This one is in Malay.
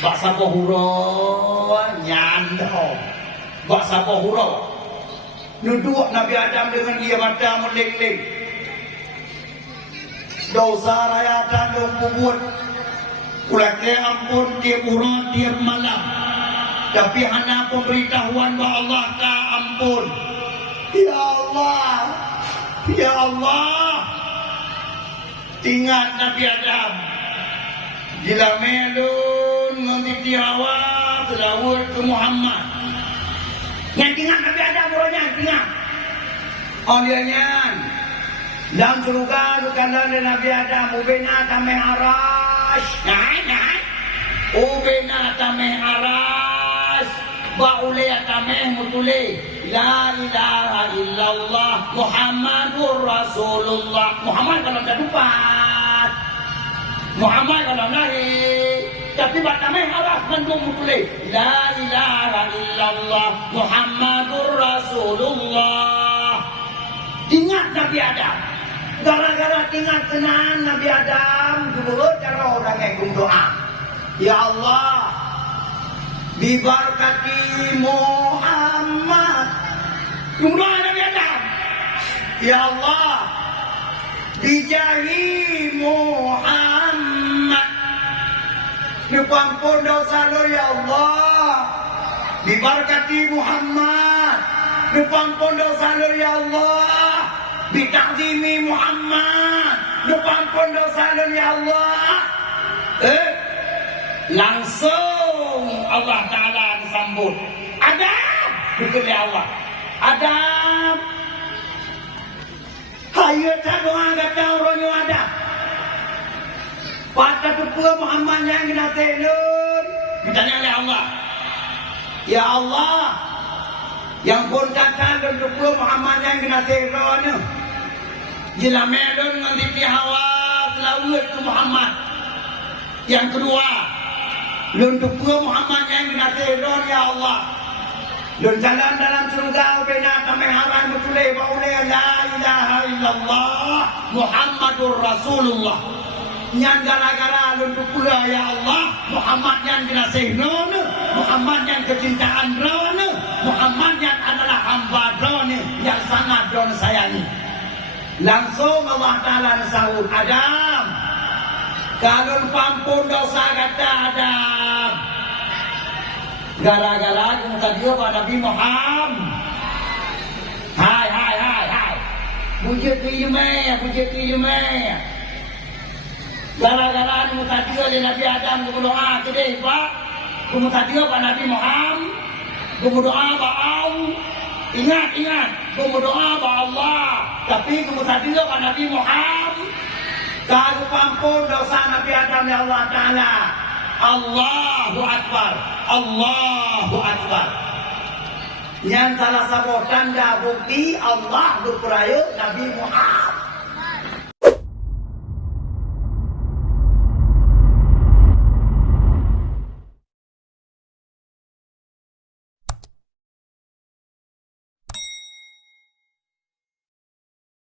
bak sapa hura nyandong bak sapa hura duduk Nabi Adam dengan dia mata melek-lek dosa raya tandung bubut ulah ke ampun tiap hura tiap malam tapi hana pemberitahuan bahwa Allah ka ampun ya Allah ya Allah ingat Nabi Adam gila melun ngomiti Hawa selawat ke Muhammad yang ingat Nabi Adam rohnya ingat oh dia nyan dalam surga sukanda Nabi Adam ubena tameh arash nah ubena tameh arash baule tameh mutule la ilaha illallah Muhammadur Rasulullah Muhammad kalau tak dupat Muhammad kalau nahi tapi batameh harap mendung mutule la ilaha illallah Muhammadur Rasulullah ingat Nabi Adam gara-gara ingat kenan Nabi Adam dulu cara orang yang doa ya Allah bibarkati Muhammad doa Nabi Adam ya Allah bijahi Muhammad dipampun dosa lo ya Allah bibarkati Muhammad dipampun dosa lo ya Allah bitakzimi Muhammad dipampun dosa lo ya Allah langsung Allah Ta'ala disambut Adam dikeli Allah Adam hayu tak doa kata orang Adam pada tepuk Muhammad yang kena telur ditanya oleh Allah ya Allah yang pun kata dan tepuk Muhammad yang kena telur jila medon ngantiti Hawa selawat ke Muhammad yang kedua untuk Muhammad yang kena telur ya Allah dan jalan dalam surga bina kami haram betulai baulai la ilaha illallah Muhammadur Rasulullah yang gara-gara untuk pula ya Allah Muhammad yang kena sehnon Muhammad yang kecintaan ron Muhammad yang adalah hamba ron yang sangat ron sayangi langsung Allah Ta'ala sahut Adam kalau pampun dosa kata Adam gara-gara kita dia pada Nabi Muhammad hai puji yume gara-gara kita dia oleh Nabi Adam berdoa kedai pak kita dia pada Nabi Muhammad berdoa ba'au ingat berdoa ba Allah tapi kita dia pada Nabi Muhammad kalau pampun dosa Nabi Adam ya Allah Ta'ala Allahu Akbar Allahu Akbar yang salah satu tanda bukti Allah berperaya Nabi Muhammad